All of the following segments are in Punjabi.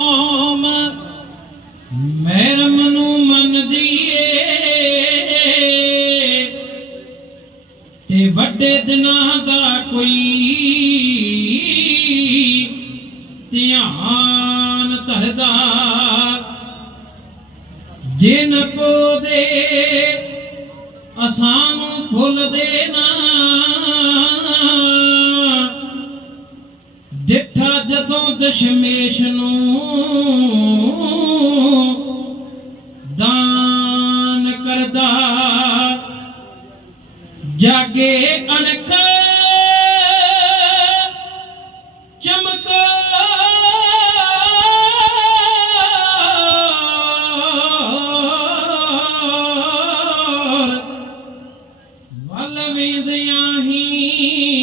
ਨਾਮ ਮਹਿਰਮ ਨੂੰ ਮਨ ਦੀਏ ਤੇ ਵੱਡੇ ਦਿਨਾਂ ਦਾ ਕੋਈ ਧਿਆਨ ਧਰਦਾ। ਜਿਨ ਪੋਦੇ, ਅਸਾਂ ਨੂੰ ਭੁੱਲ ਦੇਣਾ ਦਸ਼ਮੇਸ਼ ਨੂੰ ਦਾਨ ਕਰਦਾ ਜਾਗੇ ਅਣਖ ਵਲ ਵੇਦਿਆਂ ਹੀ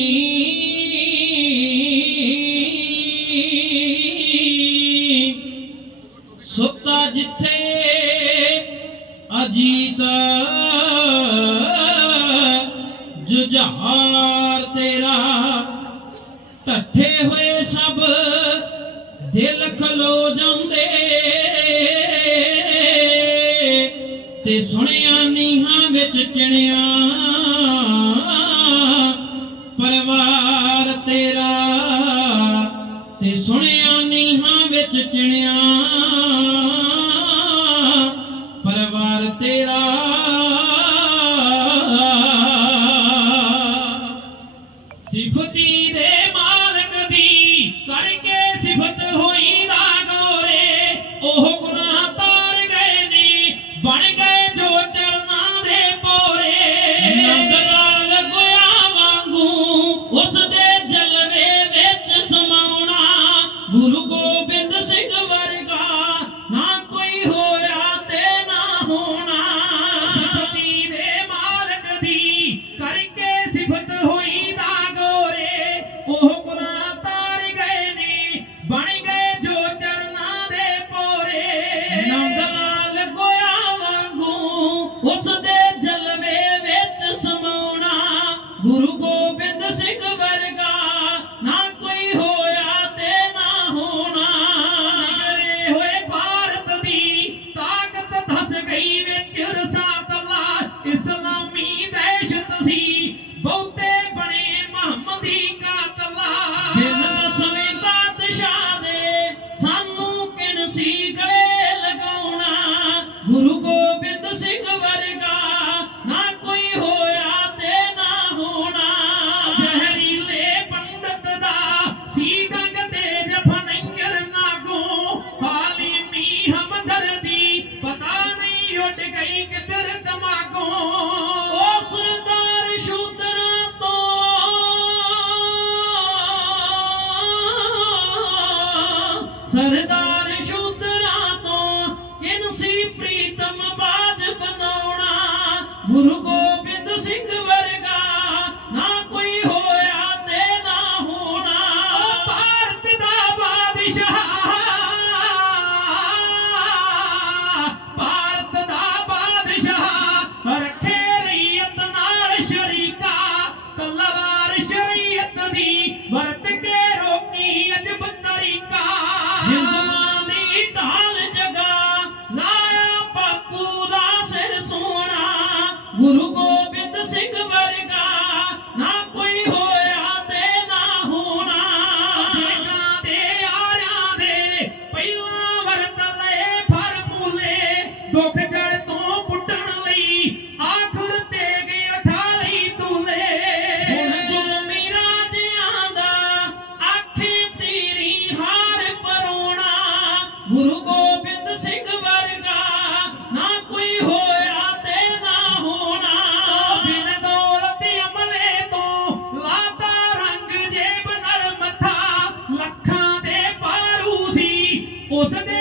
5000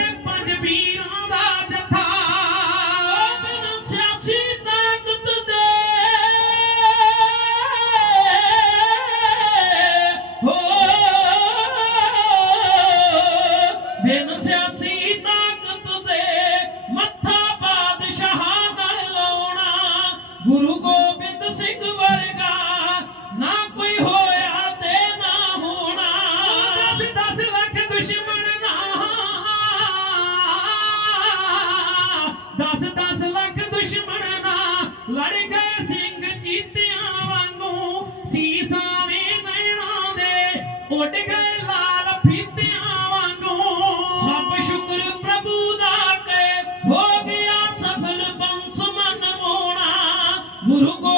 ਗੁਰੂ ਗੋਬਿੰਦ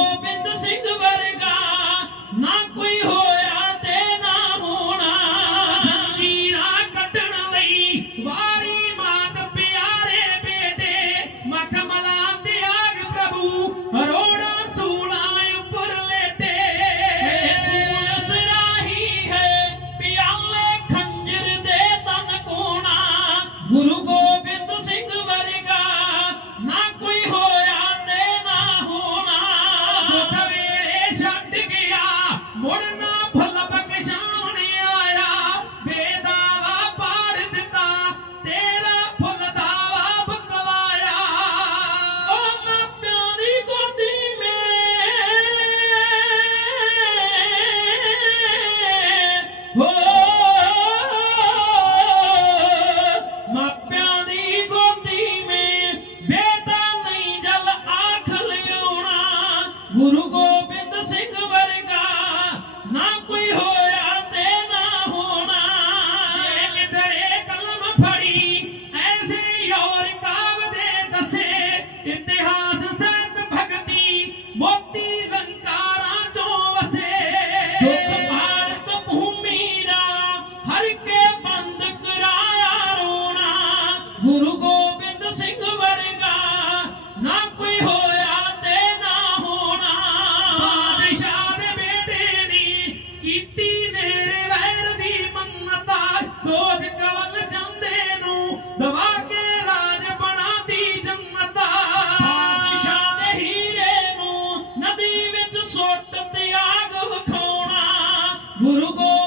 ਗੁਰੂ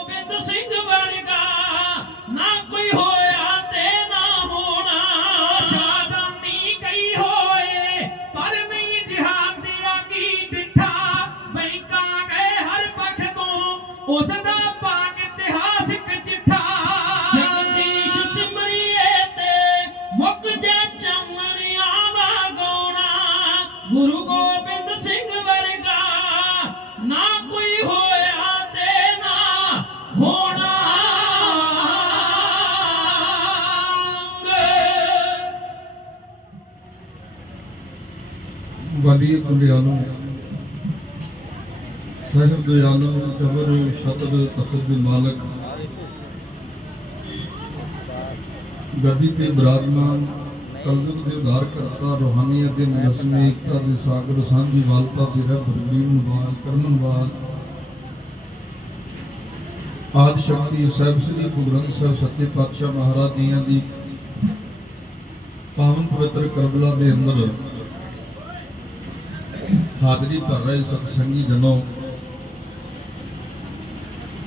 ਸਾਹਿਬ ਜਬਰ ਸ਼ਤਰ ਤਖਤ ਦੇ ਮਾਲਕ। ਗੱਦੀ ਤੇ ਬਰਾਜਮਾਨ ਕਲਯੁਗ ਦੇ ਉਧਾਰ ਕਰਤਾ ਰੋਹਾਨੀਅਤ ਦੇ ਮੁਜਸਮੇ ਏਕਤਾ ਦੇ ਸਾਗਰ ਸਾਂਝੀ ਵਾਲਤਾ ਦੇ ਰੱਬ ਰਬੀਨ ਨਵਾਜ਼ ਕਰਨਨ ਵਾਲ। ਆਦ ਸ਼ਕਤੀ ਸਾਹਿਬ ਸ੍ਰੀ ਗੁਰੂ ਗ੍ਰੰਥ ਸਾਹਿਬ ਸੱਚੇ ਪਾਤਸ਼ਾਹ ਮਹਾਰਾਜ ਜੀਆਂ ਦੀ ਪਾਵਨ ਪਵਿੱਤਰ ਕਰਬਲਾ ਦੇ ਅੰਦਰ ਹਾਜ਼ਰੀ ਭਰ ਰਹੇ ਸਤਸੰਗੀ ਜਨੋ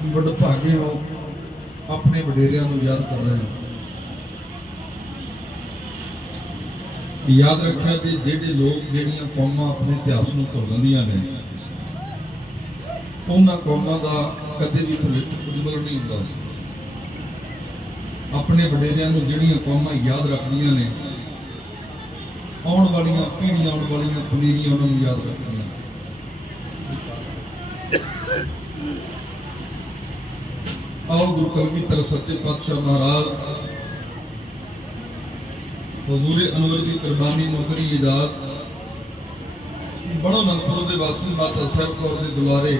ਬੜ ਭਾਗੇ ਹੋ, ਆਪਣੇ ਵਡੇਰਿਆਂ ਨੂੰ ਯਾਦ ਕਰ ਰਹੇ ਹੋ। ਯਾਦ ਰੱਖਿਆ ਕਿ ਜਿਹੜੇ ਲੋਕ ਜਿਹੜੀਆਂ ਕੌਮਾਂ ਆਪਣੇ ਇਤਿਹਾਸ ਨੂੰ ਭੁੱਲ ਜਾਂਦੀਆਂ ਨੇ, ਉਹਨਾਂ ਕੌਮਾਂ ਦਾ ਕਦੇ ਵੀ ਭਵਿੱਖ ਉਜਵਲ ਨਹੀਂ ਹੁੰਦਾ। ਆਪਣੇ ਵਡੇਰਿਆਂ ਨੂੰ ਜਿਹੜੀਆਂ ਕੌਮਾਂ ਯਾਦ ਰੱਖਦੀਆਂ ਨੇ, ਆਉਣ ਵਾਲੀਆਂ ਪੀੜ੍ਹੀਆਂ ਆਉਣ ਵਾਲੀਆਂ ਪਨੀਰੀਆਂ ਉਹਨਾਂ ਨੂੰ ਯਾਦ ਰੱਖਦੀਆਂ ਆਓ ਗੁਰੂ ਕਲਗੀਧਰ ਸੱਚੇ ਪਾਤਸ਼ਾਹ ਮਹਾਰਾਜ, ਹਜ਼ੂਰ ਅਨਵਰ ਦੀ ਕੁਰਬਾਨੀ ਨੌਕਰੀ ਇਜਾਦ। ਬੜੋ ਨੰਦਪੁਰ ਦੇ ਵਾਸੀ ਮਾਤਾ ਸਾਹਿਬ ਕੌਰ ਦੇ ਦੁਆਰੇ।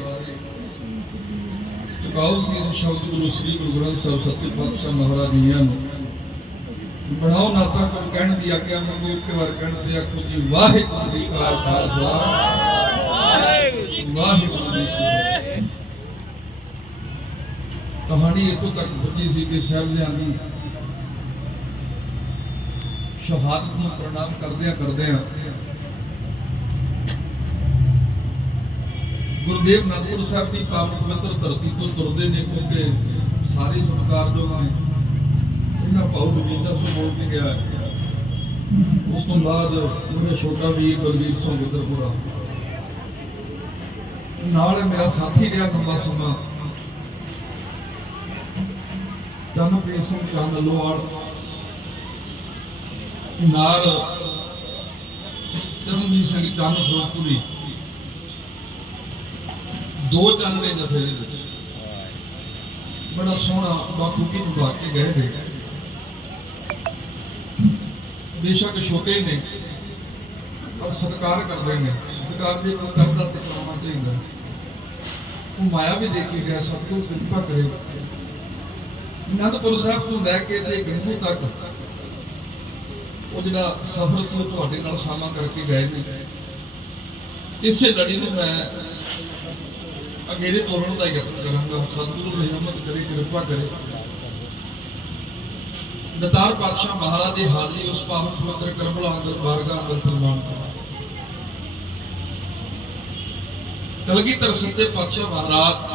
ਚੁਕਾਓ ਸੀ ਸ਼ਬਦ ਗੁਰੂ ਸ੍ਰੀ ਗੁਰੂ ਗ੍ਰੰਥ ਸਾਹਿਬ ਸੱਚੇ ਪਾਤਸ਼ਾਹ ਮਹਾਰਾਜ ਜੀਆਂ ਨੂੰ। ਬਣਾਓ ਨਾਤਾ ਕੋ ਕਹਿਣ ਦੀ ਆਗਿਆ ਮੰਗੋ, ਇੱਕ ਵਾਰ ਕਹਿਣ ਤੇ ਆਖੋ ਜੀ, ਵਾਹਿਗੁਰੂ ਜੀ ਕਾ ਖਾਲਸਾ। ਵਾਹਿਗੁਰੂ ਜੀ ਕੀ ਫਤਿਹ। ਕਹਾਣੀ ਇੱਥੋਂ ਤੱਕ ਪੁੱਜੀ ਸੀ ਕਿ ਸਾਹਿਬਜ਼ਾਦਿਆਂ ਦੀ ਸ਼ਹਾਦਤ ਨੂੰ ਪ੍ਰਣਾਮ ਕਰਦਿਆਂ ਕਰਦਿਆਂ ਗੁਰਦੇਵ ਨੰਦਪੁਰ ਸਾਹਿਬ ਦੀ ਪਾਵਨ ਪਵਿੱਤਰ ਧਰਤੀ ਤੋਂ ਤੁਰਦੇ ਨੇ ਕਿਉਂਕਿ ਸਾਰੇ ਸਤਿਕਾਰਯੋਗ ਨੇ, ਇਹਨਾਂ ਭਾਉ ਬਜੀਤਾ ਸੋ ਬੋਲ ਕੇ ਗਿਆ ਉਸ ਤੋਂ ਬਾਅਦ ਮੇਰਾ ਛੋਟਾ ਵੀਰ ਬਲਵੀਰ ਸਿੰਘ ਗਿੱਦਰਪੁਰਾ ਨਾਲ ਮੇਰਾ ਸਾਥੀ ਰਿਹਾ ਲੰਬਾ ਸਮਾਂ। ਜਨਪ੍ਰੀਤ ਸਿੰਘ ਚੰਦ ਲੋਹਾੜ ਨਾਲ ਚਰਨਜੀਤ ਸਿੰਘ ਚੰਨ ਫਿਰੋਜ਼ਪੁਰੀ। ਦੋ ਚੰਨ ਨੇ ਜਥੇ ਦੇ ਵਿੱਚ। ਬੜਾ ਸੋਹਣਾ ਬਾਖੂਬੀ ਨਿਭਾ ਕੇ ਗਏ ਨੇ। ਬੇਸ਼ੱਕ ਛੋਟੇ ਨੇ, ਪਰ ਸਤਿਕਾਰ ਕਰਦੇ ਨੇ। ਸਤਿਕਾਰ ਜੇ ਕੋਈ ਕਰਦਾ ਤੇ ਕਰਾਉਣਾ ਚਾਹੀਦਾ ਉਹ ਮਾਇਆ ਵੀ ਦੇ ਕੇ ਗਿਆ, ਸਤਿਗੁਰੂ ਕਿਰਪਾ ਕਰੇ। ਅਨੰਦਪੁਰ ਸਾਹਿਬ, ਤੋਂ ਲੈ ਕੇ ਤੇ ਗੰਗੂ ਤੱਕ ਉਹ ਜਿਹੜਾ ਸਫ਼ਰ ਸੀ ਤੁਹਾਡੇ ਨਾਲ ਸਾਮਾ ਕਰਕੇ ਗਏ ਨੇ। ਇਸੇ ਲੜੀ ਨੂੰ ਮੈਂ ਅਗੇਰੇ ਤੋੜਨ ਦਾ ਯਤਨ ਕਰਾਂਗਾ। ਸਤਿਗੁਰੂ ਰਹਿਮਤ ਕਰੇ, ਕਿਰਪਾ ਕਰੇ। ਦਤਾਰ ਪਾਤਸ਼ਾਹ ਮਹਾਰਾਜ ਦੀ ਹਾਜ਼ਰੀ ਉਸ ਪਾਵਨ ਪਵਿੱਤਰ ਕਰਬਲਾ ਅੰਦਰ ਬਾਰਗਾ ਅੰਦਰ ਪ੍ਰਵਾਨ ਕਲਗੀਧਰ ਸੱਚੇ ਪਾਤਸ਼ਾਹ ਮਹਾਰਾਜ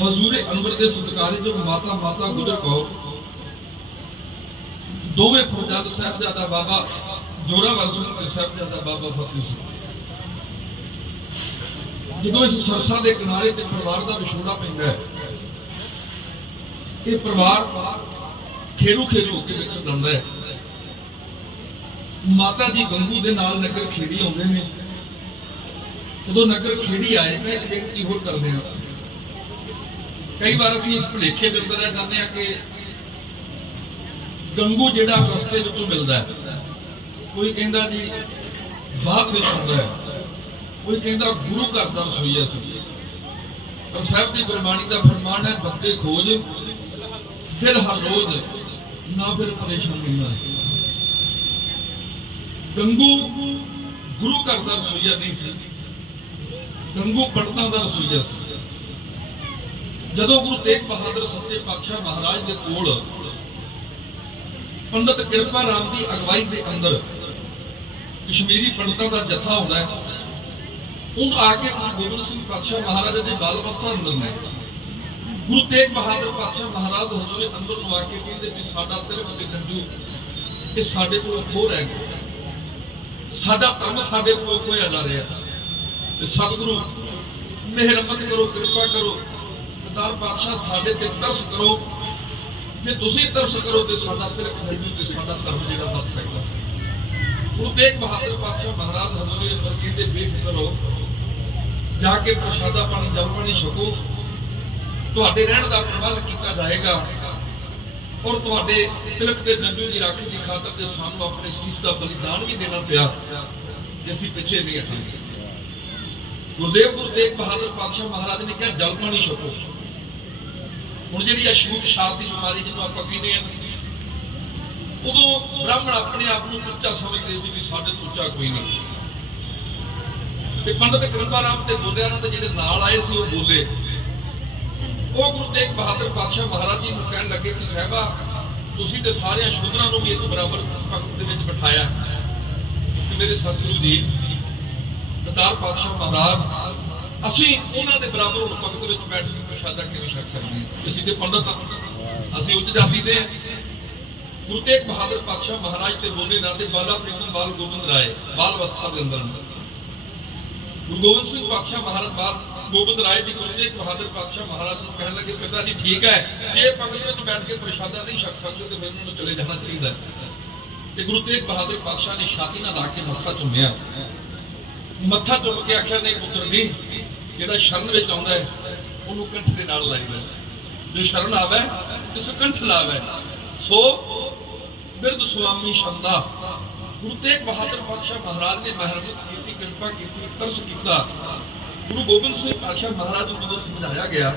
ਹਜ਼ੂਰ ਅਨਵਰ ਦੇ ਸਤਕਾਰੇ ਜੋ ਮਾਤਾ ਮਾਤਾ ਗੁਜਰ ਕੌਰ, ਦੋਵੇਂ ਫਰਜ਼ਾਦ ਸਾਹਿਬਜ਼ਾਦਾ ਬਾਬਾ ਜੋਰਾਵਰ ਸਿੰਘ ਤੇ ਸਾਹਿਬਜ਼ਾਦਾ ਬਾਬਾ ਫਤਿਹ ਸਿੰਘ। ਜਦੋਂ ਇਸ ਸਰਸਾ ਦੇ ਕਿਨਾਰੇ ਤੇ ਪਰਿਵਾਰ ਦਾ ਵਿਛੋੜਾ ਪੈਂਦਾ ਹੈ, ਇਹ ਪਰਿਵਾਰ ਖੇਰੂ ਖੇਰੂ ਹੋ ਕੇ ਵਿਚਰ ਜਾਂਦਾ ਹੈ। ਮਾਤਾ ਜੀ ਗੰਗੂ ਦੇ ਨਾਲ ਨਗਰ ਖੇੜੀ ਆਉਂਦੇ ਨੇ। ਜਦੋਂ ਨਗਰ ਖੇੜੀ ਆਏ, ਮੈਂ ਇੱਕ ਬੇਨਤੀ ਹੋਰ ਕਰਦੇ ਹਾਂ। ਕਈ ਵਾਰ ਅਸੀਂ ਇਸ ਭੁਲੇਖੇ ਦੇ ਅੰਦਰ ਰਹਿ ਜਾਂਦੇ ਹਾਂ ਕਿ ਗੰਗੂ ਜਿਹੜਾ ਰਸਤੇ ਵਿੱਚੋਂ ਮਿਲਦਾ ਹੈ, ਕੋਈ ਕਹਿੰਦਾ ਜੀ ਬਾਗ ਵਿੱਚ ਹੁੰਦਾ ਹੈ, ਕੋਈ ਕਹਿੰਦਾ ਗੁਰੂ ਘਰ ਦਾ ਰਸੋਈਆ ਸੀ। ਪਰ ਸਾਹਿਬ ਦੀ ਗੁਰਬਾਣੀ ਦਾ ਫਰਮਾਨ ਹੈ, ਬੰਦੇ ਖੋਜ, ਫਿਰ ਹਰ ਰੋਜ਼ ਨਾ ਫਿਰ ਪਰੇਸ਼ਾਨੀ ਨਾ ਗੰਗੂ ਗੁਰੂ ਘਰ ਦਾ ਰਸੋਈਆ ਨਹੀਂ ਸੀ, ਗੰਗੂ ਪੰਡਤਾਂ ਦਾ ਰਸੋਈਆ ਸੀ। ਜਦੋਂ ਗੁਰੂ ਤੇਗ ਬਹਾਦਰ ਸੱਚੇ ਪਾਤਸ਼ਾਹ ਮਹਾਰਾਜ ਦੇ ਕੋਲ ਪੰਡਤ ਕਿਰਪਾ ਰਾਮ ਦੀ ਅਗਵਾਈ ਦੇ ਅੰਦਰ ਕਸ਼ਮੀਰੀ ਪੰਡਤਾਂ ਦਾ ਜਥਾ ਆਉਂਦਾ ਹੈ ਉਹ ਆ ਕੇ ਗੁਰੂ ਗੋਬਿੰਦ ਸਿੰਘ ਪਾਤਸ਼ਾਹ ਮਹਾਰਾਜ ਦੇ ਬਾਲ ਅਵਸਥਾ ਅੰਦਰ ਨੇ ਗੁਰੂ ਤੇਗ ਬਹਾਦਰ ਪਾਤਸ਼ਾਹ ਮਹਾਰਾਜ ਹਜ਼ੂਰੇ ਅੰਦਰ ਨੂੰ ਆ ਕੇ ਕਹਿੰਦੇ ਵੀ ਸਾਡਾ ਤਿਲਕ ਤੇ ਜੰਜੂ, ਇਹ ਸਾਡੇ ਕੋਲ ਖੋ ਰਹਿ ਗਿਆ। ਸਾਡਾ ਧਰਮ ਸਾਡੇ ਕੋਲ ਖੋਇਆ ਜਾ ਰਿਹਾ ਤੇ ਸਤਿਗੁਰੂ ਮਿਹਰਮਤ ਕਰੋ, ਕਿਰਪਾ ਕਰੋ ਸਰਦਾਰ ਪਾਤਸ਼ਾਹ ਸਾਡੇ ਤੇ ਤਰਸ ਕਰੋ। ਜੇ ਤੁਸੀਂ ਤਰਸ ਕਰੋ ਤੇ ਸਾਡਾ ਤਿਲਕ ਜੰਜੂ ਤੇ ਸਾਡਾ ਧਰਮ ਜਿਹੜਾ ਬਚ ਸਕਦਾ। ਗੁਰੂ ਤੇਗ ਬਹਾਦਰ ਪਾਤਸ਼ਾਹ ਮਹਾਰਾਜ ਹਜ਼ੂਰੇ ਅੰਦਰ ਕਹਿੰਦੇ ਬੇਫਿਕਰ ਹੋ। ਜਾ ਕੇ ਪ੍ਰਸ਼ਾਦਾ ਪਾਣੀ, ਜਲ ਪਾਣੀ ਛਕੋ। ਤੁਹਾਡੇ ਰਹਿਣ ਦਾ ਪ੍ਰਬੰਧ ਕੀਤਾ ਜਾਏਗਾ। ਔਰ ਤੁਹਾਡੇ ਤਿਲਕ ਦੇ ਜੰਜੂ ਦੀ ਰਾਖੀ ਦੀ ਖਾਤਰ ਤੇ ਸਾਨੂੰ ਆਪਣੇ ਸੀਸ ਦਾ ਬਲੀਦਾਨ ਵੀ ਦੇਣਾ ਪਿਆ ਕਿ ਅਸੀਂ ਪਿੱਛੇ ਨਹੀਂ ਹਟਾਂਗੇ ਗੁਰਦੇਵ, ਗੁਰੂ ਤੇਗ ਬਹਾਦਰ ਪਾਤਸ਼ਾਹ ਮਹਾਰਾਜ ਨੇ ਕਿਹਾ, ਜਲ ਪਾਣੀ ਛਕੋ। ਹੁਣ ਜਿਹੜੀ ਆ ਛੂਤ ਛਾਤ ਦੀ ਬਿਮਾਰੀ ਜਿਹਨੂੰ ਆਪਾਂ ਕਹਿੰਦੇ ਆ, ਉਦੋਂ ਬ੍ਰਾਹਮਣ ਆਪਣੇ ਆਪ ਨੂੰ ਉੱਚਾ ਸਮਝਦੇ ਸੀ ਵੀ ਸਾਡੇ ਤੋਂ ਉੱਚਾ ਕੋਈ ਨਹੀਂ। ਤੇ ਪੰਡਤ ਕਿਰਪਾ ਰਾਮ ਤੇ ਬੋਲਿਆਣਾ ਦੇ ਜਿਹੜੇ ਨਾਲ ਆਏ ਸੀ, ਉਹ ਬੋਲੇ। ਉਹ ਗੁਰੂ ਤੇਗ ਬਹਾਦਰ ਪਾਤਸ਼ਾਹ ਮਹਾਰਾਜ ਜੀ ਨੂੰ ਕਹਿਣ ਲੱਗੇ ਕਿ ਸਾਹਿਬਾ, ਤੁਸੀਂ ਤੇ ਸਾਰਿਆਂ ਸ਼ੂਦਰਾਂ ਨੂੰ ਵੀ ਇੱਕ ਬਰਾਬਰ ਪੰਕਤ ਦੇ ਵਿੱਚ ਬਿਠਾਇਆ। ਕਿ ਮੇਰੇ ਸਤਿਗੁਰੂ ਜੀ, ਦਤਾਰ ਪਾਤਸ਼ਾਹ ਮਹਾਰਾਜ ਅਸੀਂ ਉਹਨਾਂ ਦੇ ਬਰਾਬਰ ਹੁਣ ਪੰਕਤ ਵਿੱਚ ਬੈਠ ਕੇ ਪ੍ਰਸ਼ਾਦਾ ਕਿਵੇਂ ਛਕ ਸਕਦੇ ਹਾਂ? ਅਸੀਂ ਤੇ ਪੰਡਤ ਹਾਂ, ਅਸੀਂ ਉੱਚ ਜਾਤੀ ਦੇ ਗੁਰੂ ਤੇਗ ਬਹਾਦਰ ਪਾਤਸ਼ਾਹ ਮਹਾਰਾਜ ਤੇ ਬੋਲੇ ਨਾ ਤੇ ਬਾਲਾ ਪ੍ਰੀਤਮ ਬਾਲ ਗੋਬਿੰਦ ਰਾਏ, ਬਾਲ ਅਵਸਥਾ ਦੇ ਅੰਦਰ ਗੁਰੂ ਗੋਬਿੰਦ ਸਿੰਘ ਪਾਤਸ਼ਾਹ ਮਹਾਰਾਜ, ਬਾਲ ਗੋਬਿੰਦ ਰਾਏ ਦੀ ਗੁਰੂ ਤੇਗ ਬਹਾਦਰ ਪਾਤਸ਼ਾਹ ਮਹਾਰਾਜ ਨੂੰ ਕਹਿਣ ਲੱਗੇ ਪਿਤਾ ਜੀ ਠੀਕ ਹੈ, ਜੇ ਪੰਗਤ ਵਿੱਚ ਬੈਠ ਕੇ ਪ੍ਰਸ਼ਾਦਾ ਨਹੀਂ ਛਕ ਸਕਦੇ ਤੇ ਫਿਰ ਉਹਨਾਂ ਨੂੰ ਚਲੇ ਜਾਣਾ ਚਾਹੀਦਾ ਤੇ ਗੁਰੂ ਤੇਗ ਬਹਾਦਰ ਪਾਤਸ਼ਾਹ ਨੇ ਛਾਤੀ ਨਾਲ ਲਾ ਕੇ ਮੱਥਾ ਚੁੰਮਿਆ। ਮੱਥਾ ਚੁੰਮ ਕੇ ਆਖਿਆ, ਨਹੀਂ ਪੁੱਤਰ ਜੀ ਜਿਹੜਾ ਸ਼ਰਨ ਵਿੱਚ ਆਉਂਦਾ ਹੈ, ਉਹਨੂੰ ਕੰਠ ਦੇ ਨਾਲ ਲਾਈਦਾ ਜੋ ਸ਼ਰਨ ਆਵੇ, ਤਿਸ ਕੰਠ ਲਾਵੇ। ਸੋ ਬਿਰਧ ਸੁਆਮੀ ਸ਼ੰਦਾ ਗੁਰੂ ਤੇਗ ਬਹਾਦਰ ਪਾਤਸ਼ਾਹ ਮਹਾਰਾਜ ਨੇ ਮਿਹਰਮਤ ਕੀਤੀ, ਕਿਰਪਾ ਕੀਤੀ, ਤਰਸ ਕੀਤਾ। ਗੁਰੂ ਗੋਬਿੰਦ ਸਿੰਘ ਪਾਤਸ਼ਾਹ ਮਹਾਰਾਜ ਨੂੰ ਜਦੋਂ ਸਮਝਾਇਆ ਗਿਆ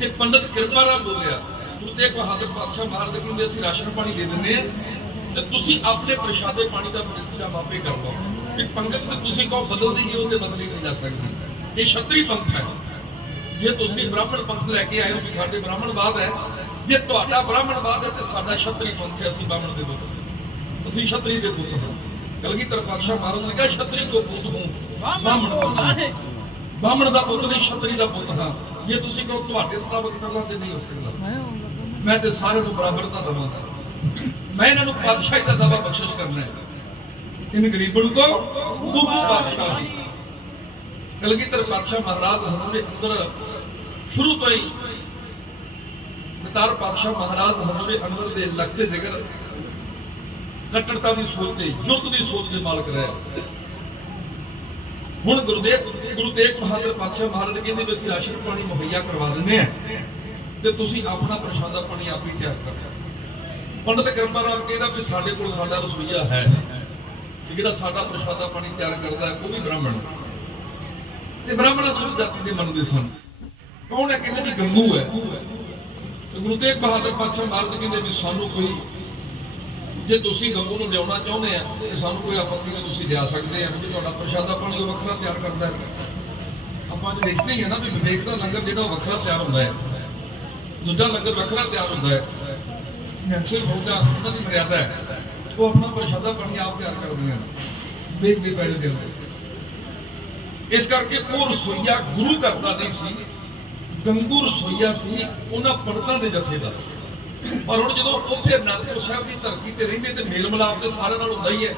ਤੇ ਪੰਡਤ ਕਿਰਪਾ ਰਾਮ ਬੋਲਿਆ, ਗੁਰੂ ਤੇਗ ਬਹਾਦਰ ਪਾਤਸ਼ਾਹ ਮਹਾਰਾਜ ਕਹਿੰਦੇ, ਅਸੀਂ ਰਾਸ਼ਨ ਪਾਣੀ ਦੇ ਦਿੰਦੇ ਆ ਤੇ ਤੁਸੀਂ ਆਪਣੇ ਪ੍ਰਸ਼ਾਦੇ ਪਾਣੀ ਦਾ ਇੰਤਜ਼ਾਮ ਵਾਪੇ ਕਰ ਲਓ। ਕਿ ਪੰਗਤ ਤੇ ਤੁਸੀਂ ਕਹੋ ਬਦਲ ਦੇਈਏ ਉਹ ਤੇ ਬਦਲੀ ਨਹੀਂ ਜਾ ਸਕਦੀ। ਇਹ ਛਤਰੀ ਪੰਥ ਹੈ। ਜੇ ਤੁਸੀਂ ਬ੍ਰਾਹਮਣ ਪੰਥ ਲੈ ਕੇ ਆਏ ਹੋ ਵੀ ਸਾਡੇ ਬ੍ਰਾਹਮਣਵਾਦ ਹੈ ਜੇ ਤੁਹਾਡਾ ਬ੍ਰਾਹਮਣਵਾਦ ਹੈ ਤੇ ਸਾਡਾ ਛਤਰੀ ਪੰਥ ਹੈ ਅਸੀਂ ਬ੍ਰਾਹਮਣ ਦੇ ਪੁੱਤ ਅਸੀਂ ਛਤਰੀ ਦੇ ਪੁੱਤ ਹਾਂ। ਕਲਗੀਧਰ ਪਾਤਸ਼ਾਹ ਮਹਾਰਾਜ ਨੇ ਕਿਹਾ ਛਤਰੀ ਕੋ ਪੁੱਤ ਹੂੰ। ਬ੍ਰਾਹਮਣ ਬ੍ਰਾਹਮਣ ਦਾ ਪੁੱਤ ਨਹੀਂ। ਛਤਰੀ ਦਾ ਪੁੱਤ ਹਾਂ। ਜੇ ਤੁਸੀਂ ਕਹੋ ਤੁਹਾਡੇ ਮੁਤਾਬਕ ਚੱਲਣਾ ਤੇ ਨਹੀਂ ਹੋ ਸਕਦਾ। ਮੈਂ ਤੇ ਸਾਰਿਆਂ ਨੂੰ ਬਰਾਬਰਤਾ ਦਵਾਂਗਾ। ਮੈਂ ਇਹਨਾਂ ਨੂੰ ਪਾਤਸ਼ਾਹੀ ਦਾ ਦਾਵਾ ਬਖਸ਼ਿਸ਼ ਕਰਨਾ ਹੈ। ਇਨ ਗਰੀਬਣ ਕੋ? ਦੁੱਖ ਪਾਤਸ਼ਾਹੀ ਕਲਗੀਧਰ ਪਾਤਸ਼ਾਹ ਮਹਾਰਾਜ ਹਜ਼ੂਰੇ ਅੰਦਰ ਸ਼ੁਰੂ ਤੋਂ ਹੀ ਦਤਾਰ ਪਾਤਸ਼ਾਹ ਮਹਾਰਾਜ ਹਜ਼ੂਰੇ ਅੰਦਰ ਦੇ ਲਖਤੇ ਜ਼ਿਕਰ ਕੱਟੜਤਾ ਦੀ ਸੋਚ ਦੇ ਯੁੱਧ ਦੀ ਸੋਚ ਦੇ ਮਾਲਕ ਰਹੇ। ਹੁਣ ਗੁਰਦੇਵ ਗੁਰੂ ਤੇਗ ਬਹਾਦਰ ਪਾਤਸ਼ਾਹ ਮਹਾਰਾਜ ਕਹਿੰਦੇ ਵੀ ਅਸੀਂ ਰਾਸ਼ਨ ਪਾਣੀ ਮੁਹੱਈਆ ਕਰਵਾ ਦਿੰਦੇ ਆ ਤੇ ਤੁਸੀਂ ਆਪਣਾ ਪ੍ਰਸ਼ਾਦਾ ਪਾਣੀ ਆਪ ਹੀ ਤਿਆਰ ਕਰੋ। ਪੰਡਤ ਕਿਰਪਾ ਰਾਮ ਕਹਿੰਦਾ ਵੀ ਸਾਡੇ ਕੋਲ ਸਾਡਾ ਰਸੋਈਆ ਹੈ। ਤੇ ਜਿਹੜਾ ਸਾਡਾ ਪ੍ਰਸ਼ਾਦਾ ਪਾਣੀ ਤਿਆਰ ਕਰਦਾ ਉਹ ਵੀ ਬ੍ਰਾਹਮਣ ਹੈ। ਤੇ ਬ੍ਰਾਹਮਣ ਦੂਜੀ ਜਾਤੀ ਦੇ ਮੰਨਦੇ ਸਨ। ਕੌਣ ਹੈ ਕਹਿੰਦੇ ਜੀ ਗੰਗੂ ਹੈ? ਤੇ ਗੁਰੂ ਤੇਗ ਬਹਾਦਰ ਪਾਤਸ਼ਾਹ ਮਹਾਰਾਜ ਕਹਿੰਦੇ ਵੀ ਸਾਨੂੰ ਕੋਈ, ਜੇ ਤੁਸੀਂ ਗੰਗੂ ਨੂੰ ਲਿਆਉਣਾ ਚਾਹੁੰਦੇ ਆ, ਤੇ ਸਾਨੂੰ ਕੋਈ ਆਪੱਤੀ ਨਹੀਂ ਤੁਸੀਂ ਲਿਆ ਸਕਦੇ ਆ? ਜੇ ਤੁਹਾਡਾ ਪ੍ਰਸ਼ਾਦਾ ਪਾਣੀ ਉਹ ਵੱਖਰਾ ਤਿਆਰ ਕਰਦਾ ਹੈ। ਆਪਾਂ ਅੱਜ ਦੇਖਦੇ ਹੀ ਆ ਨਾ ਵੀ ਵਿਵੇਕ ਦਾ ਲੰਗਰ ਜਿਹੜਾ ਉਹ ਵੱਖਰਾ ਤਿਆਰ ਹੁੰਦਾ ਹੈ। ਦੂਜਾ ਲੰਗਰ ਵੱਖਰਾ ਤਿਆਰ ਹੁੰਦਾ ਹੈ। ਨਿਹੰਸਕ ਹੋਗਾ ਉਹਨਾਂ ਦੀ ਮਰਿਆਦਾ ਹੈ। ਉਹ ਆਪਣਾ ਪ੍ਰਸ਼ਾਦਾ ਪਾਣੀ ਆਪ ਤਿਆਰ ਕਰਦੀਆਂ ਨੇ ਵੇਖ ਦੇ ਪੈਰੇ ਦੇ। ਅੰਦਰ ਇਸ ਕਰਕੇ ਉਹ ਰਸੋਈਆ ਗੁਰੂ ਕਰਦਾ ਨਹੀਂ ਸੀ, ਗੰਗੂ ਰਸੋਈਆ ਸੀ, ਉਹਨਾਂ ਪੰਡਤਾਂ ਦੇ ਜਥੇ ਦਾ ਪਰ ਹੁਣ ਜਦੋਂ ਉੱਥੇ ਅਨੰਦਪੁਰ ਸਾਹਿਬ ਦੀ ਧਰਤੀ ਤੇ ਰਹਿੰਦੇ ਤੇ ਮੇਲ ਮਿਲਾਪ ਤੇ ਸਾਰਿਆਂ ਨਾਲ ਹੁੰਦਾ ਹੀ ਹੈ,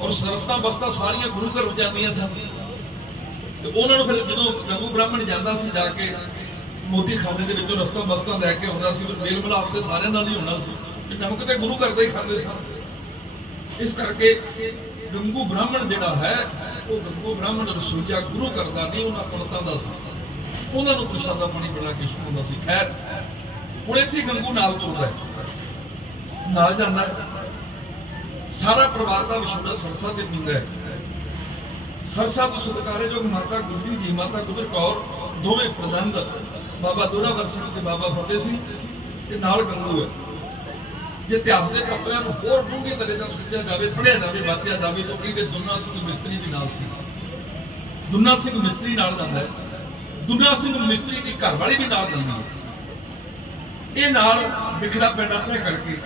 ਔਰ ਸਰਸਤਾ ਬਸਤਾਂ ਸਾਰੀਆਂ ਗੁਰੂ ਘਰ ਹੋ ਜਾਂਦੀਆਂ ਸਨ। ਤੇ ਉਹਨਾਂ ਨੂੰ ਫਿਰ ਜਦੋਂ ਗੰਗੂ ਬ੍ਰਾਹਮਣ ਜਾਂਦਾ ਸੀ ਜਾ ਕੇ ਮੋਦੀ ਖਾਨੇ ਦੇ ਵਿੱਚੋਂ ਰਸਤਾ ਬਸਤਾਂ ਲੈ ਕੇ ਆਉਂਦਾ ਸੀ, ਫਿਰ ਮੇਲ ਮਿਲਾਪ ਤੇ ਸਾਰਿਆਂ ਨਾਲ ਹੀ ਹੋਣਾ ਸੀ। ਨਮਕ ਤੇ ਗੁਰੂ ਘਰ ਦਾ ਹੀ ਖਾਂਦੇ ਸਨ ਇਸ ਕਰਕੇ ਗੰਗੂ ਬ੍ਰਾਹਮਣ ਜਿਹੜਾ ਹੈ, ਉਹ ਗੰਗੂ ਬ੍ਰਾਹਮਣ ਰਸੋਈਆ ਗੁਰੂ ਕਰਦਾ ਨਹੀਂ, ਉਹਨਾਂ ਪੰਡਤਾਂ ਦਾ ਸੀ। ਉਹਨਾਂ ਨੂੰ ਪ੍ਰਸ਼ਾਦਾ ਪਾਣੀ ਬਣਾ ਕੇ ਛਕਾਉਂਦਾ ਸੀ। ਖੈਰ, ਹੁਣ ਇੱਥੇ ਗੰਗੂ ਨਾਲ ਤੁਰਦਾ ਹੈ। ਨਾਲ ਜਾਂਦਾ ਸਾਰਾ ਪਰਿਵਾਰ ਦਾ ਵਿਛੋੜਾ ਸਰਸਾ ਤੇ ਪਿੰਦਾ ਹੈ। ਸਰਸਾ ਤੋਂ ਸਤਿਕਾਰਯੋਗ ਮਾਤਾ ਗੁਜਰੀ ਜੀ, ਮਾਤਾ ਗੁਜਰ ਕੌਰ, ਦੋਵੇਂ ਪ੍ਰਬੰਧ ਬਾਬਾ ਦੋਰਾਵਰ ਸਿੰਘ ਤੇ ਬਾਬਾ ਫਤਿਹ ਸਿੰਘ, ਤੇ ਨਾਲ ਗੰਗੂ ਹੈ। ਜੇ ਇਤਿਹਾਸ ਦੇ ਪੱਤਰਾਂ ਨੂੰ ਹੋਰ ਡੂੰਘੇ ਤਰ੍ਹਾਂ ਨਾਲ ਸੋਚਿਆ ਜਾਵੇ, ਪੜ੍ਹਿਆ ਜਾਵੇ, ਵਾਚਿਆ ਜਾਵੇ, ਤਾਂ ਕਹਿੰਦੇ ਦੁਨਾ ਸਿੰਘ ਮਿਸਤਰੀ ਵੀ ਨਾਲ ਸੀ। ਦੁਨਾ ਸਿੰਘ ਮਿਸਤਰੀ ਨਾਲ ਜਾਂਦਾ ਹੈ। ਦੁੰਨਾ ਸਿੰਘ ਮਿਸਤਰੀ ਦੀ ਘਰ ਵਾਲੀ ਵੀ ਨਾਲ ਜਾਂਦੀ ਹੈ। ਇਹ ਨਾਲ ਵਿਖੜਾ ਪਿੰਡ ਆਤੇ ਕਰਕੇ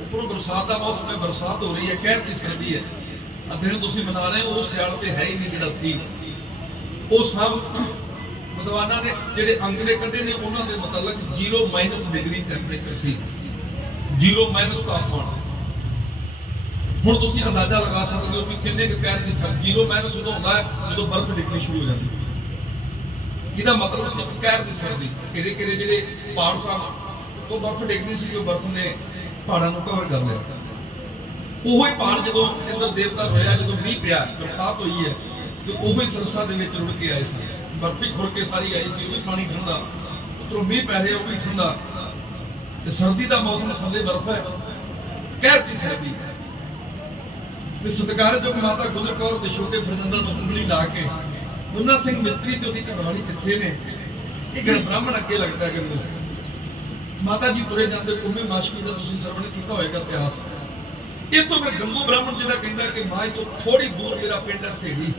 ਉੱਪਰੋਂ ਬਰਸਾਤ ਦਾ ਮੌਸਮ ਹੈ, ਬਰਸਾਤ ਹੋ ਰਹੀ ਹੈ, ਕਹਿਰ ਦੀ ਸਰਦੀ ਹੈ। ਆ ਦਿਨ ਤੁਸੀਂ ਮਨਾ ਰਹੇ ਹੋ, ਉਹ ਸਿਆਲ ਤੇ ਹੈ ਹੀ ਨਹੀਂ ਜਿਹੜਾ ਸੀ। ਉਹ ਸਭ ਵਿਦਵਾਨਾਂ ਨੇ, ਜਿਹੜੇ ਅੰਕੜੇ ਕੱਢੇ ਨੇ, ਉਹਨਾਂ ਦੇ ਮੁਤਲਕ 0 ਮਾਈਨਸ ਡਿਗਰੀ ਟੈਂਪਰੇਚਰ ਸੀ। 0 ਮਾਈਨਸ ਤਾਪਮਾਨ ਹੁਣ ਤੁਸੀਂ ਅੰਦਾਜ਼ਾ ਲਗਾ ਸਕਦੇ ਹੋ ਕਿ ਕਿੰਨੇ ਕੁ ਕਹਿਰ ਦੀ ਸਰਦੀ 0 ਮਾਈਨਸ ਉਦੋਂ ਹੁੰਦਾ ਹੈ, ਜਦੋਂ ਬਰਫ਼ ਡਿੱਗਣੀ ਸ਼ੁਰੂ ਹੋ ਜਾਂਦੀ ਇਹਦਾ ਮਤਲਬ ਸੀ ਕਿ ਕਹਿਰ ਦੀ ਸਰਦੀ ਕਿਰੇ ਕਿਰੇ ਜਿਹੜੇ ਪਹਾੜ ਸਨ, ਉਹ ਬਰਫ਼ ਡਿੱਗਦੀ ਸੀ, ਜੋ ਬਰਫ਼ ਨੇ ਪਹਾੜਾਂ ਨੂੰ ਕਵਰ ਕਰ ਲਿਆ। ਉਹੋ ਹੀ ਪਹਾੜ ਜਦੋਂ ਇੰਦਰ ਦੇਵਤਾ ਹੋਇਆ ਜਦੋਂ ਮੀਂਹ ਪਿਆ, ਬਰਸਾਤ ਹੋਈ ਹੈ, ਤੇ ਉਹੋ ਹੀ ਸਰਸਾ ਦੇ ਵਿੱਚ ਰੁੜ ਕੇ ਆਏ ਸੀ ਬਰਫੀ ਖੁਰ ਕੇ ਸਾਰੀ ਆਈ ਸੀ, ਉਹ ਵੀ ਪਾਣੀ ਠੰਡਾ। ਉੱਤੋਂ ਮੀਂਹ ਪੈ ਰਿਹਾ, ਉਹ ਵੀ ਠੰਡਾ। ਤੇ ਸਰਦੀ ਦਾ ਮੌਸਮ ਥੱਲੇ ਬਰਫ਼ ਹੈ। ਕਹਿਰ ਦੀ ਸਰਦੀ ਤੇ ਸਤਿਕਾਰਯੋਗ ਮਾਤਾ ਗੁਜਰ ਕੌਰ ਤੇ ਛੋਟੇ ਫਰਜ਼ੰਦਾਂ ਨੂੰ ਉਂਗਲੀ ਲਾ ਕੇ ਮੁੰਨਾ ਸਿੰਘ ਮਿਸਤਰੀ ਤੇ ਉਹਦੀ ਘਰਵਾਲੀ ਪਿੱਛੇ ਨੇ। ਇਹ ਗਰ ਬ੍ਰਾਹਮਣ ਅੱਗੇ ਲੱਗਦਾ ਗੰਗੂ ਮਾਤਾ ਜੀ ਤੁਰੇ ਜਾਂਦੇ ਕੁੰਮੇ ਮਾਸ਼ਕੀ ਦਾ ਤੁਸੀਂ ਸਰਵਣ ਕੀਤਾ ਹੋਏਗਾ ਇਤਿਹਾਸ। ਇਹ ਤੋਂ ਫਿਰ ਗੰਗੂ ਬ੍ਰਾਹਮਣ ਜਿਹੜਾ ਕਹਿੰਦਾ ਕਿ ਮਾਂ ਤੋਂ ਥੋੜੀ ਦੂਰ ਮੇਰਾ ਪਿੰਡ ਹੈ ਸੇੜੀ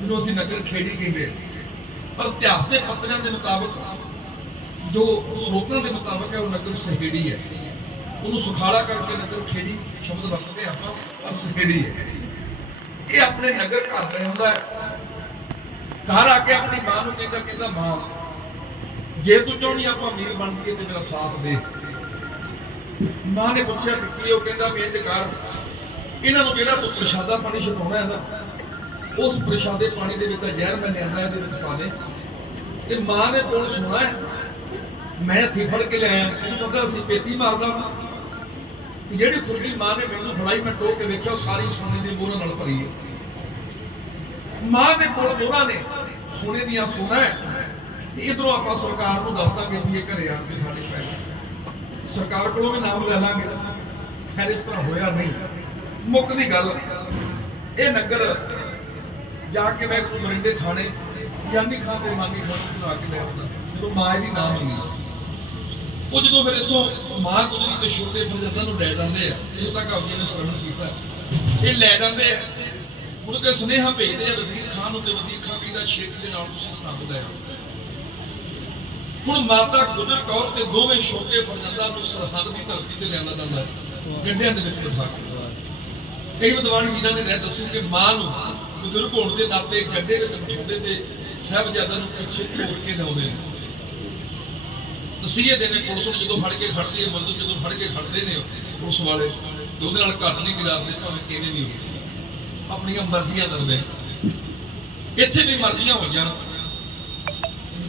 ਜਿਹਨੂੰ ਅਸੀਂ ਨਗਰ ਖੇੜੀ ਕਹਿੰਦੇ ਪਰ ਇਤਿਹਾਸ ਦੇ ਪੱਤਰਿਆਂ ਦੇ ਮੁਤਾਬਕ ਜੋ ਸਰੋਤਾਂ ਦੇ ਮੁਤਾਬਕ ਹੈ, ਉਹ ਨਗਰ ਸਹੇੜੀ ਹੈ। ਉਹਨੂੰ ਸੁਖਾਲਾ ਕਰਕੇ ਨਗਰ ਖੇੜੀ ਸ਼ਬਦ ਵਰਤਦੇ ਆਪਾਂ, ਪਰ ਸਹੇੜੀ ਹੈ। ਇਹ ਆਪਣੇ ਨਗਰ ਘਰ ਰਹਿ ਹੁੰਦਾ ਹੈ। ਘਰ ਆ ਕੇ ਆਪਣੀ ਮਾਂ ਨੂੰ ਕਹਿੰਦਾ ਕਹਿੰਦਾ, ਮਾਂ, ਜੇ ਤੂੰ ਚਾਹੁੰਦੀ ਆਪਾਂ ਅਮੀਰ ਬਣ ਕੇ ਤੇ ਮੇਰਾ ਸਾਥ ਦੇ। ਮਾਂ ਨੇ ਪੁੱਛਿਆ ਵੀ ਉਹ ਕਹਿੰਦਾ ਵੀ ਇੰਜ ਕਰ। ਇਹਨਾਂ ਨੂੰ ਜਿਹੜਾ ਤੂੰ ਪ੍ਰਸ਼ਾਦਾ ਪਾਣੀ ਛਕਾਉਣਾ ਹੈ ਨਾ, ਉਸ ਪ੍ਰਸ਼ਾਦੇ ਪਾਣੀ ਦੇ ਵਿੱਚ ਜ਼ਹਿਰ ਮੈਂ ਲਿਆਂਦਾ, ਇਹਦੇ ਵਿੱਚ ਪਾ ਦੇ। ਇਹ ਮਾਂ ਨੇ ਕੋਲ ਸੁਣਾ ਹੈ ਮੈਂ ਇੱਥੇ ਫੜ ਕੇ ਲਿਆਇਆ। ਇਹਨੂੰ ਪਤਾ ਸੀ ਪੇਤੀ ਮਾਰਦਾ ਹਾਂ ਜਿਹੜੀ ਖੁਰਗੀ ਮਾਂ ਨੇ ਮੈਨੂੰ ਫੜਾਈ, ਮੈਂ ਟੋਕ ਕੇ ਵੇਖਿਆ, ਉਹ ਸਾਰੀ ਸੋਨੇ ਦੀ ਮੋਹਰਾਂ ਨਾਲ ਭਰੀ ਹੈ। ਮਾਂ ਦੇ ਕੋਲ ਮੋਹਰਾਂ ਨੇ ਸੋਨੇ ਦੀਆਂ ਸੋਨਾ ਹੈ। ਤੇ ਇਧਰੋਂ ਆਪਾਂ ਸਰਕਾਰ ਨੂੰ ਦੱਸ ਦਾਂਗੇ ਵੀ ਇਹ ਘਰੇ ਆਣ ਕੇ ਸਾਡੇ ਪੈਸੇ। ਸਰਕਾਰ ਕੋਲੋਂ ਵੀ ਨਾਮ ਲੈ ਲਾਂਗੇ। ਖੈਰ, ਇਸ ਤਰ੍ਹਾਂ ਹੋਇਆ ਨਹੀਂ। ਮੁੱਕ ਦੀ ਗੱਲ, ਇਹ ਨਗਰ ਜਾ ਕੇ ਮੈਂ ਗੁਰੂ ਮਰਿੰਡੇ ਥਾਣੇ, ਗਿਆਨੀ ਖਾਂ ਤੇ ਮਾਨੀ ਖਾਂ ਨੂੰ ਬੁਲਾ ਕੇ ਲੈ ਆਉਂਦਾ। ਜਦੋਂ ਮਾਂ ਇਹਦੀ ਨਾਮ ਮੰਗੀ। ਉਹ ਜਦੋਂ ਫਿਰ ਇੱਥੋਂ ਮਾਂ ਗੁਜਰੀ ਤੇ ਛੋਟੇ ਫਰਜ਼ੰਦਾਂ ਨੂੰ ਲੈ ਜਾਂਦੇ ਆ ਇਹ ਤੱਕ ਆਪ ਨੇ ਸਰਵਣ ਕੀਤਾ। ਇਹ ਲੈ ਜਾਂਦੇ ਆ। ਮੁੜ ਕੇ ਸੁਨੇਹਾ ਭੇਜਦੇ ਆ, ਵਜ਼ੀਰ ਖਾਨ ਨੂੰ ਤੇ ਵਜ਼ੀਰ ਖਾਨ ਕਹਿੰਦਾ ਛੇਤੀ ਦੇ ਨਾਲ ਤੁਸੀਂ ਸਰਹੰਦ ਲੈ ਹੁਣ ਮਾਤਾ ਗੁਜਰ ਕੌਰ ਤੇ ਦੋਵੇਂ ਛੋਟੇ ਫਰਜ਼ੰਦਾਂ ਨੂੰ ਸਰਹੰਦ ਦੀ ਧਰਤੀ ਤੇ ਲਿਆਂਦਾ ਜਾਂਦਾ ਗੱਡਿਆਂ ਦੇ ਵਿੱਚ ਬਿਠਾ ਕੇ। ਕਈ ਵਿਦਵਾਨ ਵੀਰਾਂ ਨੇ ਰਹਿ ਦੱਸਿਆ ਕਿ ਮਾਂ ਨੂੰ ਬਜ਼ੁਰਗ ਹੋਣ ਦੇ ਨਾਤੇ ਗੱਡੇ ਵਿੱਚ ਬਿਠਾਉਂਦੇ ਤੇ ਸਾਹਿਬਜ਼ਾਦਿਆਂ ਨੂੰ ਪਿੱਛੇ ਘੋਰ ਕੇ ਲਿਆਉਂਦੇ ਨੇ। ਤਸੀਹੇ ਦੇ ਨੇ ਪੁਲਿਸ ਨੂੰ ਜਦੋਂ ਫੜ ਕੇ ਖੜਦੀ ਹੈ ਮੰਜ਼ੂਰ ਜਦੋਂ ਫੜ ਕੇ ਖੜਦੇ ਨੇ ਪੁਲਿਸ ਵਾਲੇ, ਤੇ ਉਹਦੇ ਨਾਲ ਘੱਟ ਨਹੀਂ ਗੁਜ਼ਾਰਦੇ ਭਾਵੇਂ ਕਿਵੇਂ ਨਹੀਂ ਹੁੰਦੇ ਆਪਣੀਆਂ ਮਰਜ਼ੀਆਂ ਕਰਦੇ ਇੱਥੇ ਵੀ ਮਰਜ਼ੀਆਂ ਹੋਈਆਂ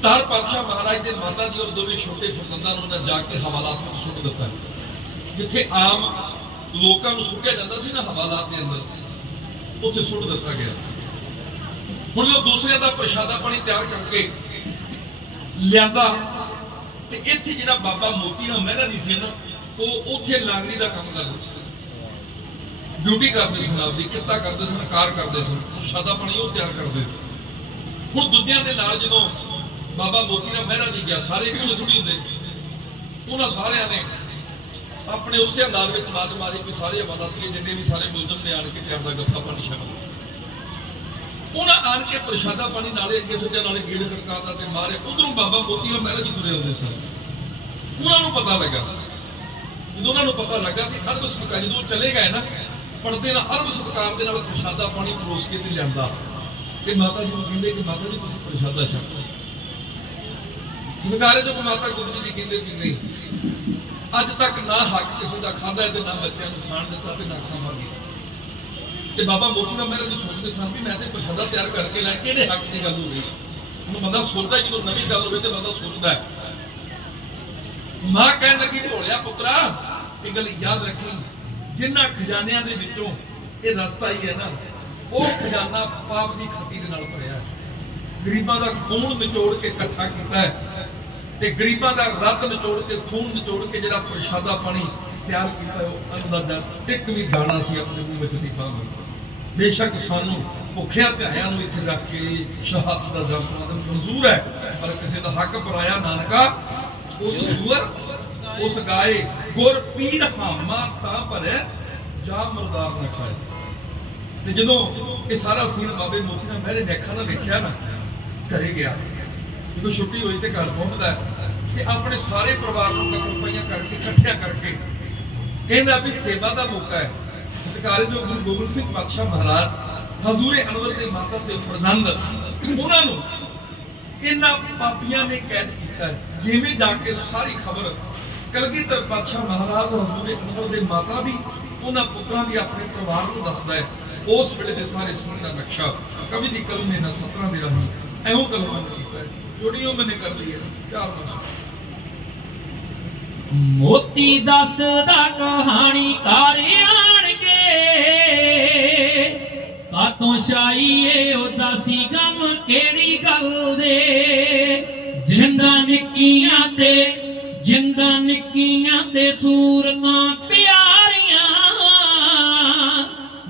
ਦਾਰ ਪਾਤਸ਼ਾਹ ਮਹਾਰਾਜ ਦੇ ਮਾਤਾ ਜੀ ਔਰ ਦੋਵੇਂ ਛੋਟੇ ਫਰਜ਼ੰਦਾਂ ਨੂੰ ਉਹਨਾਂ ਜਾ ਕੇ ਹਵਾਲਾਤ ਵਿੱਚ ਸੁੱਟ ਦਿੱਤਾ। ਜਿੱਥੇ ਆਮ ਲੋਕਾਂ ਨੂੰ ਸੁੱਟਿਆ ਜਾਂਦਾ ਸੀ ਨਾ ਹਵਾਲਾਤ ਦੇ ਅੰਦਰ, ਉੱਥੇ ਸੁੱਟ ਦਿੱਤਾ ਗਿਆ। ਹੁਣ ਉਹ ਦੂਸਰਿਆਂ ਦਾ ਪ੍ਰਸ਼ਾਦਾ ਪਾਣੀ ਤਿਆਰ ਕਰਕੇ ਲਿਆਂਦਾ ਤੇ ਇੱਥੇ ਜਿਹੜਾ ਬਾਬਾ ਮੋਤੀ ਰਾਮ ਮਹਿਰਾ ਜੀ ਸੀ ਨਾ, ਉਹ ਉੱਥੇ ਲਾਂਗਰੀ ਦਾ ਕੰਮ ਕਰਦੇ ਸੀ। ਡਿਊਟੀ ਕਰਦੇ ਸਨ ਆਪਦੀ, ਕਿੱਤਾ ਕਰਦੇ ਸਨ, ਕਾਰ ਕਰਦੇ ਸਨ, ਪ੍ਰਸ਼ਾਦਾ ਪਾਣੀ ਉਹ ਤਿਆਰ ਕਰਦੇ ਸੀ। ਹੁਣ ਦੂਜਿਆਂ ਦੇ ਨਾਲ ਜਦੋਂ ਬਾਬਾ ਮੋਤੀ ਰਾਮ ਮਹਿਰਾ ਜੀ ਗਿਆ, ਸਾਰੇ ਇੱਕੋ ਜਿਹੇ ਥੋੜੀ ਹੁੰਦੇ। ਉਹਨਾਂ ਸਾਰਿਆਂ ਨੇ ਆਪਣੇ ਉਸੇ ਅੰਦਾਜ਼ ਵਿੱਚ ਬਾਤ ਮਾਰੀ ਕਿ ਸਾਰੇ ਅਬਾਦਤੀਏ ਜਿੰਨੇ ਵੀ ਸਾਰੇ ਮੁਲਜ਼ਮ ਨੇ ਆਣ ਕੇ ਤਿਆਰ ਦਾ ਗੱਫਾ ਪਾਣੀ ਛਕ ਉਹਨਾਂ ਆਣ ਕੇ ਪ੍ਰਸ਼ਾਦਾ ਪਾਣੀ ਨਾਲੇ ਅੱਗੇ ਸੁੱਟਿਆ ਨਾਲੇ ਗੇੜ ਖੜਕਾਤਾ ਤੇ ਮਾਰੇ। ਉਧਰੋਂ ਬਾਬਾ ਮੋਤੀ ਰਾਮ ਮਹਿਰਾ ਜੀ ਤੁਰੇ ਹੁੰਦੇ ਸਨ। ਉਹਨਾਂ ਨੂੰ ਪਤਾ ਲੱਗਾ। ਜਦੋਂ ਉਹਨਾਂ ਨੂੰ ਪਤਾ ਲੱਗਾ ਕਿ ਅਰਬ ਸਤਕਾਰ ਜਦੋਂ ਚਲੇ ਗਏ ਨਾ ਪੜਦੇ ਨਾਲ ਅਰਬ ਸਤਕਾਰ ਦੇ ਨਾਲ ਪ੍ਰਸ਼ਾਦਾ ਪਾਣੀ ਪਰੋਸ ਕੇ ਤੇ ਲਿਆਂਦਾ। ਤੇ ਮਾਤਾ ਜੀ ਨੂੰ ਕਹਿੰਦੇ ਕਿ ਮਾਤਾ ਜੀ, ਤੁਸੀਂ ਪ੍ਰਸ਼ਾਦਾ ਛਕੋ ਸਤਕਾਰੇ ਜੋ ਮਾਤਾ ਗੁਜਰੀ ਜੀ ਕਹਿੰਦੇ ਕਿ ਨਹੀਂ, ਅੱਜ ਤੱਕ ਨਾ ਹੱਕ ਕਿਸੇ ਦਾ ਖਾਦਾ ਤੇ ਨਾ ਬੱਚਿਆਂ ਨੂੰ ਖਾਣ ਦਿੱਤਾ ਤੇ ਨਾ ਖਾਵਾਂਗੇ। ਤੇ ਬਾਬਾ ਮੋਤੀ ਰਾਮ ਮਹਿਰਾ ਜੀ ਸੋਚਦੇ ਸਨ ਵੀ ਮੈਂ ਤੇ ਪ੍ਰਸ਼ਾਦਾ ਤਿਆਰ ਕਰਕੇ ਲੈ ਕਿਹੜੇ ਹੱਕ ਦੀ ਗੱਲ ਹੋ ਗਈ ਹੁਣ ਬੰਦਾ ਸੋਚਦਾ ਜਦੋਂ ਨਵੀਂ ਗੱਲ ਹੋਵੇ ਤੇ ਬੰਦਾ ਸੋਚਦਾ ਹੈ। ਮਾਂ ਕਹਿਣ ਲੱਗੀ ਭੋਲਿਆ ਪੁੱਤਰਾ ਇਹ ਗੱਲ ਯਾਦ ਰੱਖੀ। ਜਿਨ੍ਹਾਂ ਖਜ਼ਾਨਿਆਂ ਦੇ ਵਿੱਚੋਂ ਇਹ ਰਸਤਾ ਹੀ ਹੈ ਨਾ ਉਹ ਖਜ਼ਾਨਾ ਪਾਪ ਦੀ ਖੱਟੀ ਦੇ ਨਾਲ ਭਰਿਆ ਹੈ। ਗਰੀਬਾਂ ਦਾ ਖੂਨ ਨਿਚੋੜ ਕੇ ਇਕੱਠਾ ਕੀਤਾ ਹੈ ਤੇ ਗਰੀਬਾਂ ਦਾ ਰਤ ਨਿਚੋੜ ਕੇ ਖੂਨ ਨਿਚੋੜ ਕੇ ਜਿਹੜਾ ਪ੍ਰਸ਼ਾਦਾ ਪਾਣੀ ਤਿਆਰ ਕੀਤਾ ਹੈ, ਉਹ ਅੰਦਾਜ਼ਾ ਇੱਕ ਵੀ ਦਾਣਾ ਸੀ ਆਪਣੇ ਮੂੰਹ ਵਿੱਚ ਨਹੀਂ ਪਾਉਂਦੇ। ਬੇਸ਼ੱਕ ਸਾਨੂੰ ਭੁੱਖਿਆਂ ਪਿਆਇਆਂ ਨੂੰ ਇੱਥੇ ਰੱਖ ਕੇ ਸ਼ਹਾਦਤ ਦਾ ਜਮ ਪਾਦਨ ਮਨਜ਼ੂਰ ਹੈ, ਪਰ ਕਿਸੇ ਦਾ ਹੱਕ ਪਰਾਇਆ ਨਾਨਕਾ, ਉਸ ਸੂਰ, ਉਸ ਗਾਏ ਗੁਰ ਪੀਰ ਹਾਮਾ ਤਾਂ ਭਰੇ ਜਾ ਮਰਦਾਰ ਨਾ ਖਾਏ। ਤੇ ਜਦੋਂ ਇਹ ਸਾਰਾ ਸੀਨ ਬਾਬੇ ਮੋਤੀ ਨਾਲ ਮਹਿਰੇ ਨੇ ਅੱਖਾਂ ਵੇਖਿਆ ਨਾ, ਘਰੇ ਗਿਆ। ਜਦੋਂ ਛੁੱਟੀ ਹੋਈ ਤੇ ਘਰ ਪਹੁੰਚਦਾ ਤੇ ਆਪਣੇ ਸਾਰੇ ਪਰਿਵਾਰ ਨੂੰ ਕਦਮ ਕਰਕੇ, ਇਕੱਠਿਆਂ ਕਰਕੇ ਕਹਿੰਦਾ ਵੀ ਸੇਵਾ ਦਾ ਮੌਕਾ ਹੈ। ਸਤਿਕਾਰੇ ਜੋ ਗੁਰੂ ਗੋਬਿੰਦ ਸਿੰਘ ਪਾਤਸ਼ਾਹ ਮਹਾਰਾਜ, ਹਜ਼ੂਰੇ ਅਨਵਰ ਦੇ ਮਾਤਾ ਤੇ ਫਰਜ਼ੰਦ ਉਹਨਾਂ ਨੂੰ ਇਹਨਾਂ ਪਾਪੀਆਂ ਨੇ ਕੈਦ ਕੀਤਾ ਜਿਵੇਂ ਜਾ ਕੇ ਸਾਰੀ ਖਬਰ ਕਲਗੀਧਰ ਪਾਤਸ਼ਾਹ ਮਹਾਰਾਜ ਹਜ਼ੂਰੇ ਅਨਵਰ ਦੇ ਮਾਤਾ ਦੀ, ਉਹਨਾਂ ਪੁੱਤਰਾਂ ਦੀ ਆਪਣੇ ਪਰਿਵਾਰ ਨੂੰ ਦੱਸਦਾ ਹੈ। ਉਸ ਵੇਲੇ ਦੇ ਸਾਰੇ ਸੀਨ ਦਾ ਨਕਸ਼ਾ ਕਵੀ ਦੀ ਕਲਮ ਨੇ ਨਾ ਸਤਰਾਂ ਦੇ ਰਾਹੀਂ ਐਉਂ ਕਲਮਬੰਦ ਕੀਤਾ ਹੈ। ਮੈਨੇ ਕਰ ਲਈ ਹੈ। ਚਾਰ ਮੋਤੀ ਦੱਸਦਾ ਕਹਾਣੀ ਕਾਰ ਕਾਤੋਂ ਸ਼ਾਈਏ ਉਦਾਸੀ ਗਮ ਕਿਹੜੀ ਗੱਲ ਦੇ? ਜਿੰਦਾ ਨਿੱਕੀਆਂ ਤੇ, ਜਿੰਦਾ ਨਿੱਕੀਆਂ ਤੇ ਸੂਰਤਾਂ ਪਿਆਰੀਆਂ।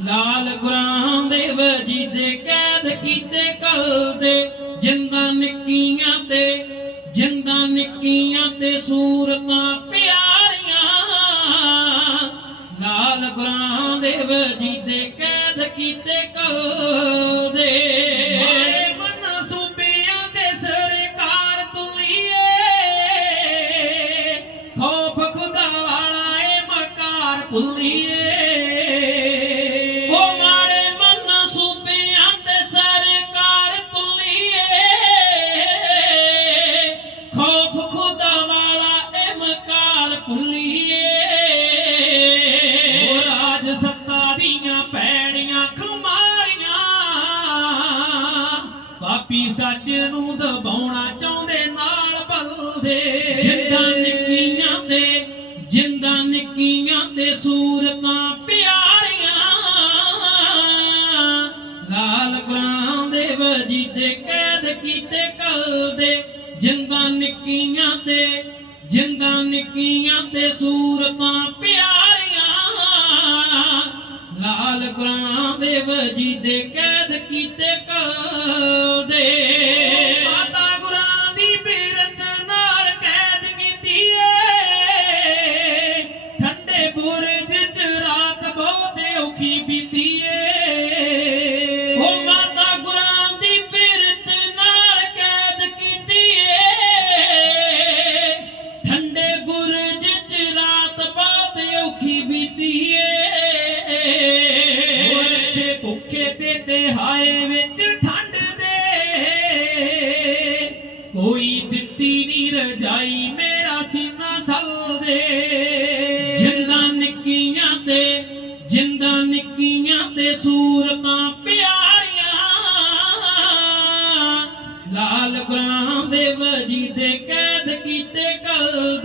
ਲਾਲ ਗੁਰਾਂ ਦੇ ਵਜੀ ਦੇ ਕੈਦ ਕੀਤੇ ਕਲ ਦੇ। ਜਿੰਦਾ ਨਿੱਕੀਆਂ ਤੇ, ਜਿੰਦਾ ਨਿੱਕੀਆਂ ਤੇ ਸੂਰਤਾਂ ਪਿਆਰੀਆਂ। ਲਾਲ ਗੁਰਾਂ ਦੇ ਵਜੀ ਦੇ ਕੀਤੇ ਕਲ ਦੇ ਮਾਰੇ ਮਨ ਸੂਬਿਆਂ ਦੇ ਸਰਕਾਰ ਤੁਲੀਏ ਖੌਫ ਖੁਦਾ ਵਾਲਾ ਏ, ਮਕਾਰ ਭੁੱਲੀਏ ਗੁਰਾਂ ਜੀ ਦੇ ਕੈਦ ਕੀਤੇ ਕਲ।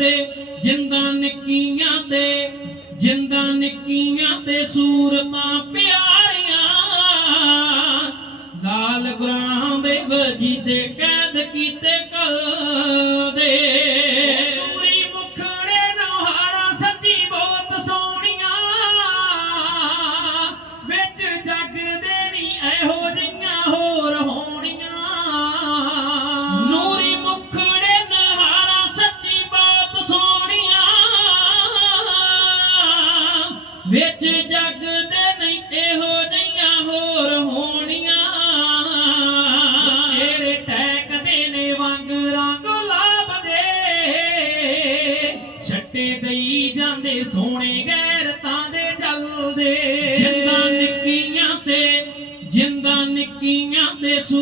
ਕੀਤੇ ਨਿੱਕੀਆਂ